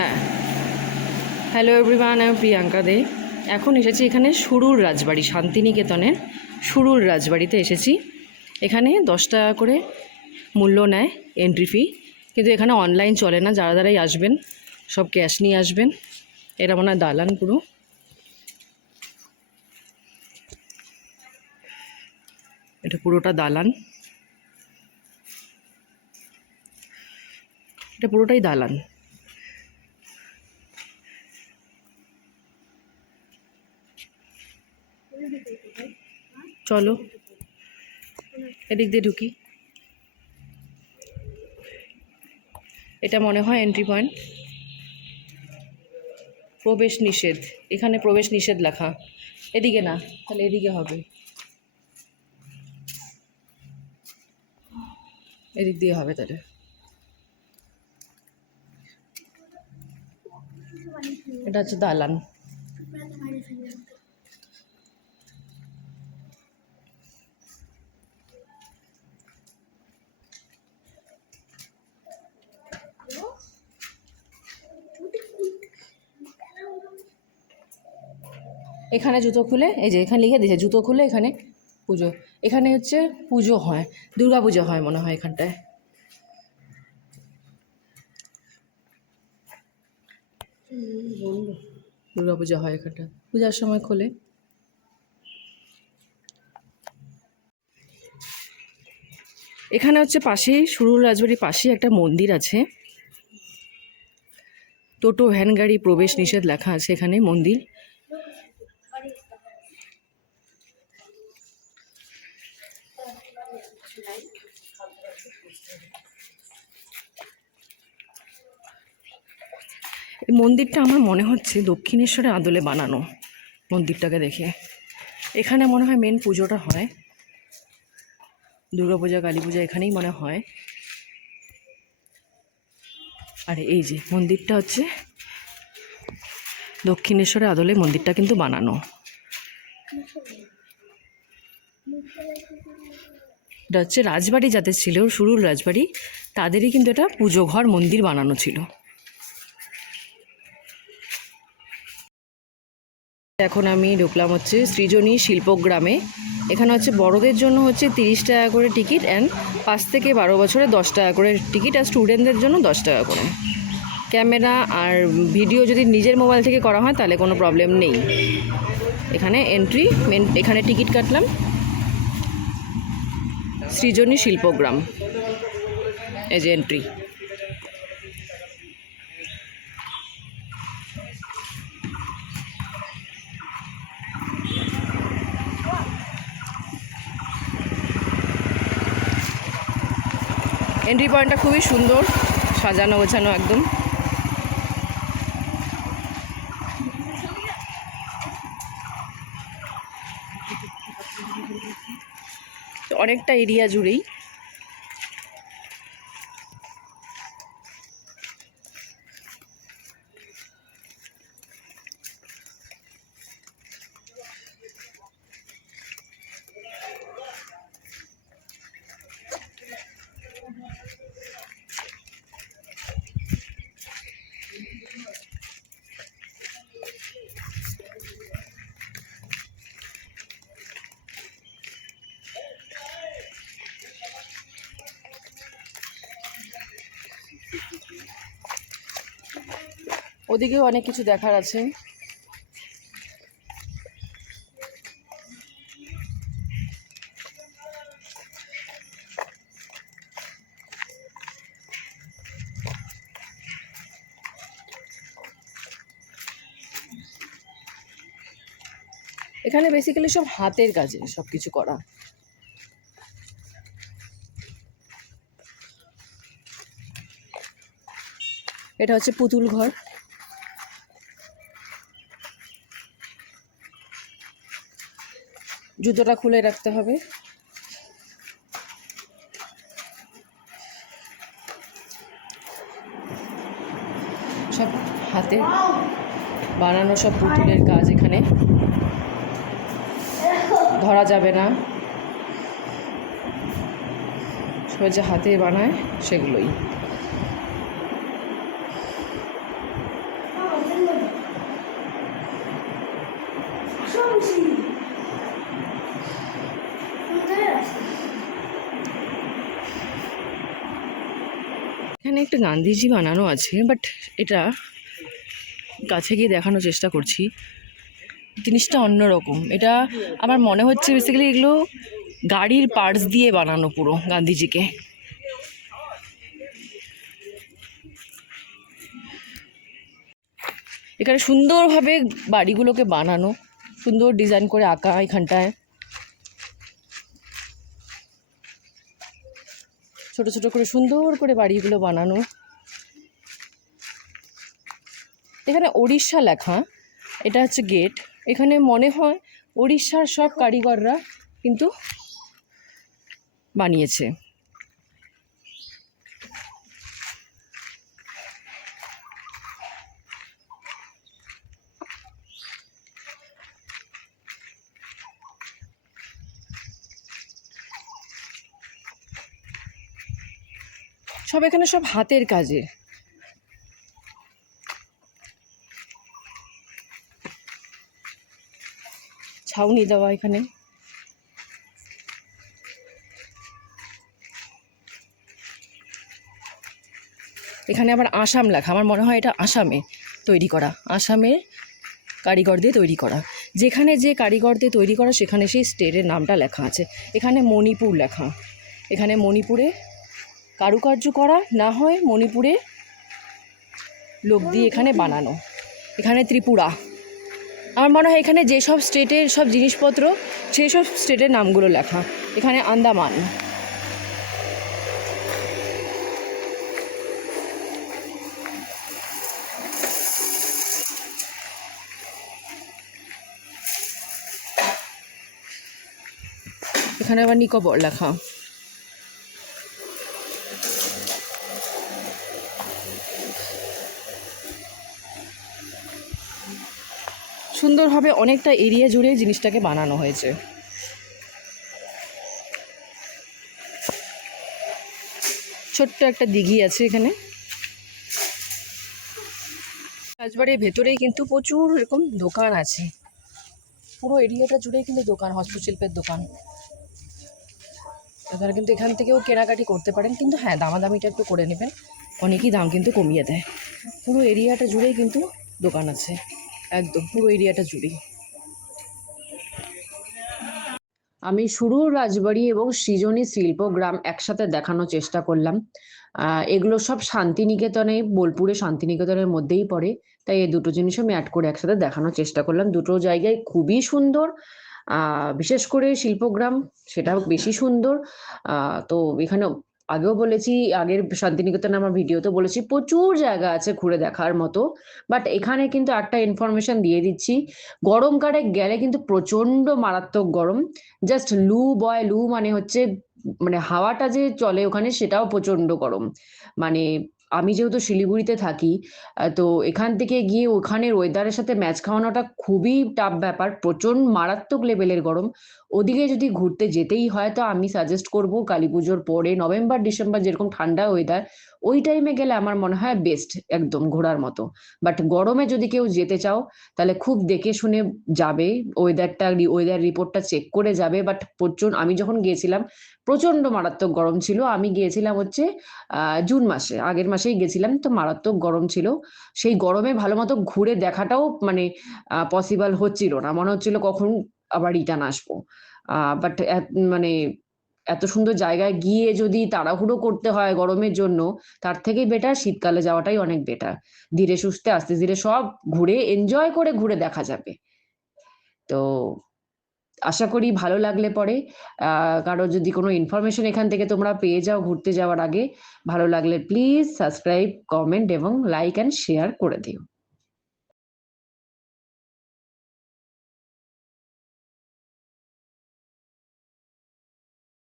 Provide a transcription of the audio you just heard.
হ্যাঁ, hello everyone, আমি প্রিয়াঙ্কা দে। এখন এসেছি এখানে সুরুর রাজবাড়ি, শান্তিনিকেতনের সুরুর রাজবাড়িতে এসেছি। এখানে 10 টাকা করে মূল্য নেয় এন্ট্রি ফি, কিন্তু এখানে অনলাইন চলে না। যারা যারাই আসবেন সব ক্যাশ নিয়ে আসবেন। এটা মনে হয় দালান পুরো। এটা পুরোটা দালান, এটা পুরোটাই দালান। চলো এদিক দিয়ে ঢুকি। এটা মনে হয় এন্ট্রি পয়েন্ট। প্রবেশ নিষেধ, এখানে প্রবেশ নিষেধ লেখা। এদিকে না, তাহলে এদিকে হবে, এদিক দিয়ে হবে তাহলে। এটা হচ্ছে দালান। এখানে জুতো খুলে, এই যে এখানে লিখে দিয়েছে জুতো খুলে এখানে পুজো। এখানে হচ্ছে পুজো হয়, দুর্গা পুজো হয় মনে হয় এখানটায়। দুর্গা পুজো হয় এখানটা, পূজার সময় খোলে। এখানে হচ্ছে পাশেই, সুরুর রাজবাড়ির পাশেই একটা মন্দির আছে। টোটো ভ্যান গাড়ি প্রবেশ নিষেধ লেখা আছে এখানে মন্দির। এই মন্দিরটা আমার মনে হচ্ছে দক্ষিণেশ্বরের আদলে বানানো মন্দিরটাকে দেখে। এখানে মনে হয় মেন পুজোটা হয়, দুর্গা পূজা কালী পূজা এখানেই মনে হয়। আর এই যে মন্দিরটা হচ্ছে দক্ষিণেশ্বরের আদলে মন্দিরটা কিন্তু বানানো। এটা হচ্ছে রাজবাড়ি যাদের ছিল, সুরুর রাজবাড়ি, তাদেরই কিন্তু এটা পুজো ঘর মন্দির বানানো ছিল। এখন আমি ঢুকলাম হচ্ছে সৃজনী শিল্পগ্রামে। এখানে হচ্ছে বড়দের জন্য হচ্ছে 30 টাকা করে টিকিট, অ্যান্ড 5 থেকে 12 বছরে 10 টাকা করে টিকিট, আর স্টুডেন্টদের জন্য 10 টাকা করে। ক্যামেরা আর ভিডিও যদি নিজের মোবাইল থেকে করা হয় তাহলে কোনো প্রবলেম নেই। এখানে এন্ট্রি, এখানে টিকিট কাটলাম। সৃজনী শিল্পগ্রাম, এই যে এন্ট্রি। এন্ট্রি পয়েন্টটা খুবই সুন্দর, সাজানো গোছানো একদম। অনেকটা এরিয়া জুড়েই। ওদিকেও অনেক কিছু দেখার আছে। এখানে বেসিক্যালি সব হাতের কাজে সব কিছু করা। এটা হচ্ছে পুতুল ঘর। জুতোটা খুলে রাখতে হবে। সব হাতে বানানো সব পুতুলের কাজ, এখানে ধরা যাবে না। সবাই যে হাতে বানায় সেগুলোই। এখানে একটা গান্ধীজি বানানো আছে, বাট এটা কাছে গিয়ে দেখানোর চেষ্টা করছি। জিনিসটা অন্যরকম। এটা আমার মনে হচ্ছে বেসিক্যালি এগুলো গাড়ির পার্টস দিয়ে বানানো পুরো গান্ধীজিকে। এখানে সুন্দরভাবে বাড়িগুলোকে বানানো, সুন্দর ডিজাইন করে আঁকা এখানটায়। ছোট ছোট করে সুন্দর করে বাড়িগুলো বানানো। এখানে ওড়িশা লেখা, এটা হচ্ছে গেট। এখানে মনে হয় ওড়িশার সব কারিগররা কিন্তু বানিয়েছে। সব এখানে সব হাতের কাজের। ছাউনি দেওয়া এখানে। এখানে আবার আসাম লেখা, আমার মনে হয় এটা আসামে তৈরি করা, আসামের কারিগর দিয়ে তৈরি করা। যেখানে যে কারিগর দিয়ে তৈরি করা সেখানে সেই স্টেটের নামটা লেখা আছে। এখানে মণিপুর লেখা, এখানে মণিপুরে কারুকার্য করা, না হয় মণিপুরে লোক দিয়ে এখানে বানানো। এখানে ত্রিপুরা। আমার মনে হয় এখানে যেসব স্টেটের সব জিনিসপত্র সেই সব স্টেটের নামগুলো লেখা। এখানে আন্দামান। এখানে আবার নিকোবর লেখা। সুন্দরভাবে অনেকটা এরিয়া জুড়ে জিনিসটাকে বানানো হয়েছে। ছোট্ট একটা দিঘি আছে এখানে। রাজবাড়ির ভেতরেই কিন্তু প্রচুর এরকম দোকান আছে। পুরো এরিয়াটা জুড়েই কিন্তু দোকান, হস্তশিল্পের দোকান। আপনারা কিন্তু এখান থেকেও কেনাকাটি করতে পারেন, কিন্তু হ্যাঁ দামাদামিটা একটু করে নেবেন, অনেকই দাম কিন্তু কমিয়ে দেয়। পুরো এরিয়াটা জুড়েই কিন্তু দোকান আছে, একদম পুরো এরিয়াটা জুড়েই। আমি শুরুর রাজবাড়ি এবং সৃজনী শিল্পগ্রাম একসাথে দেখানোর চেষ্টা করলাম। এগুলো সব শান্তিনিকেতনে, বোলপুরে শান্তিনিকেতনের মধ্যেই পড়ে, তাই এই দুটো জিনিস আমি অ্যাড করে একসাথে দেখানোর চেষ্টা করলাম। দুটো জায়গায় খুবই সুন্দর, বিশেষ করে শিল্পগ্রাম সেটাও বেশি সুন্দর। তো এখানে আগেও বলেছি, আগের শান্তিনিকেতনে আমার ভিডিওতে বলেছি প্রচুর জায়গা আছে ঘুরে দেখার মতো। বাট এখানে কিন্তু একটা ইনফরমেশন দিয়ে দিচ্ছি, গরমকালে গেলে কিন্তু প্রচন্ড মারাত্মক গরম। জাস্ট লু বয়, লু মানে হচ্ছে মানে হাওয়াটা যে চলে ওখানে সেটাও প্রচন্ড গরম। মানে আমি যেহেতু শিলিগুড়িতে থাকি, তো এখান থেকে গিয়ে ওখানের ওয়েদারের সাথে ম্যাচ খাওয়ানোটা খুবই টাফ ব্যাপার। প্রচন্ড মারাত্মক লেভেলের গরম। ওদিকে যদি ঘুরতে যেতেই হয় তো আমি সাজেস্ট করব কালীপুজোর পরে, নভেম্বর ডিসেম্বর যেরকম ঠান্ডা ওয়েদার, ওই টাইমে গেলে আমার মনে হয় বেস্ট, একদম ঘোরার মতো। বাট গরমে যদি কেউ যেতে চাও তাহলে খুব দেখে শুনে যাবে, ওয়েদার রিপোর্টটা চেক করে যাবে। বাট প্রচন্ড, আমি যখন গিয়েছিলাম প্রচন্ড মারাত্মক গরম ছিল। আমি গিয়েছিলাম হচ্ছে জুন মাসে, আগের মাসেই গেছিলাম, তো মারাত্মক গরম ছিল। সেই গরমে ভালো মতো ঘুরে দেখাটাও মানে পসিবল হচ্ছিল না, মনে হচ্ছিল কখন আবার রিটার্ন আসবো। বাট মানে এত সুন্দর জায়গায় গিয়ে যদি তাড়াহুড়ো করতে হয় গরমের জন্য, তার থেকেই বেটার শীতকালে যাওয়াটাই অনেক বেটার। ধীরে সুস্থে আস্তে ধীরে সব ঘুরে এনজয় করে ঘুরে দেখা যাবে। তো আশা করি ভালো লাগলে পরে কারো যদি কোনো ইনফরমেশন এখান থেকে তোমরা পেয়ে যাও ঘুরতে যাওয়ার আগে, ভালো লাগলে প্লিজ সাবস্ক্রাইব, কমেন্ট এবং লাইক অ্যান্ড শেয়ার করে দিও।